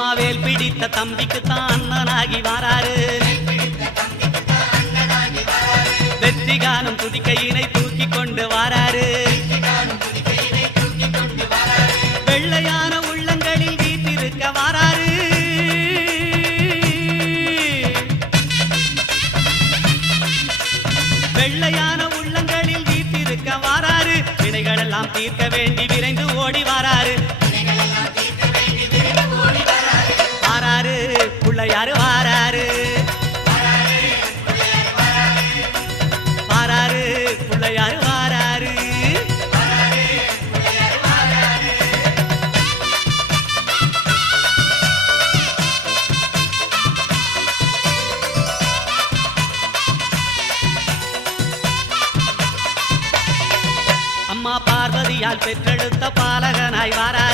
அம்மாவேல் பிடித்த தம்பிக்கு தான் அண்ணனாகி வாராரு வெற்றி காணும் துதிக்கையினை தூக்கி கொண்டு வாராரு வெள்ளையான உள்ளங்களில் வீட்டிருக்க வாராரு வெள்ளையான உள்ளங்களில் வீட்டிருக்க வாராரு வினைகள் எல்லாம் தீர்க்க வேண்டி விரைந்து ஓடி வாராரு வாராரு பிள்ளையாரு வாராரு வாராரு பிள்ளையாரு வாராரு அம்மா பார்வதியால் பெற்றெடுத்த பாலகனாய் வாராரு